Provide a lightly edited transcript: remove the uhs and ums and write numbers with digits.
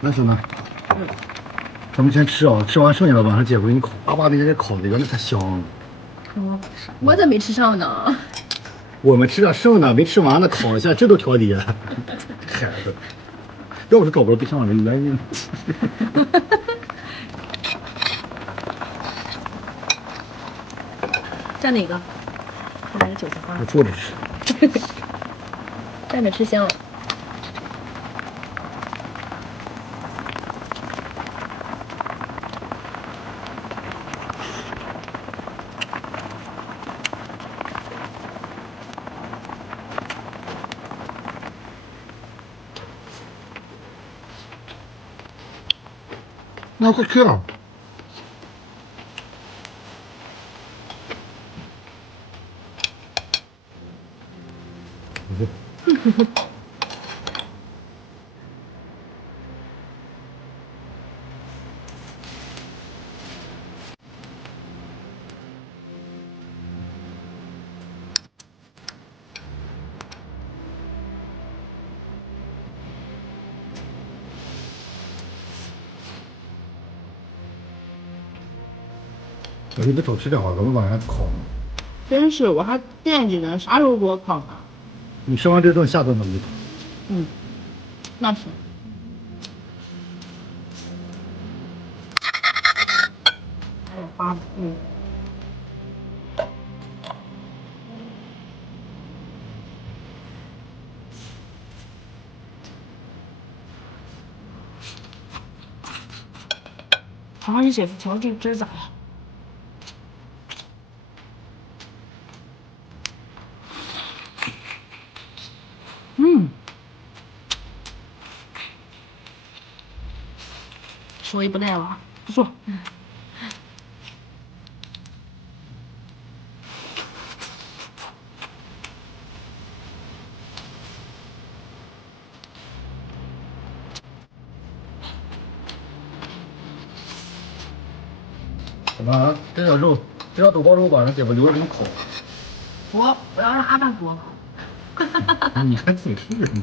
那行呢？咱们先吃啊，吃完剩下的晚上姐夫给你烤，爸爸那天给烤那个那才香。我咋没吃上呢？我们吃点剩的，没吃完的烤一下，这都调碟。孩子，要不是找不着对象了，原因。蘸哪个？来个韭菜花。我坐着吃。蘸着吃香了。那快去啊！我说你早吃点吧，咱们晚上烤呢。真是，我还惦记着啥时候给我烤呢。你吃完这顿，下顿怎么就？嗯，那是。还有花，尝尝你姐夫调这汁咋样？手艺不赖吧？不错。怎么？这点肉，这条肚包肉晚上姐夫留着给你烤。我要让阿蛋给我烤。你还挺是呢。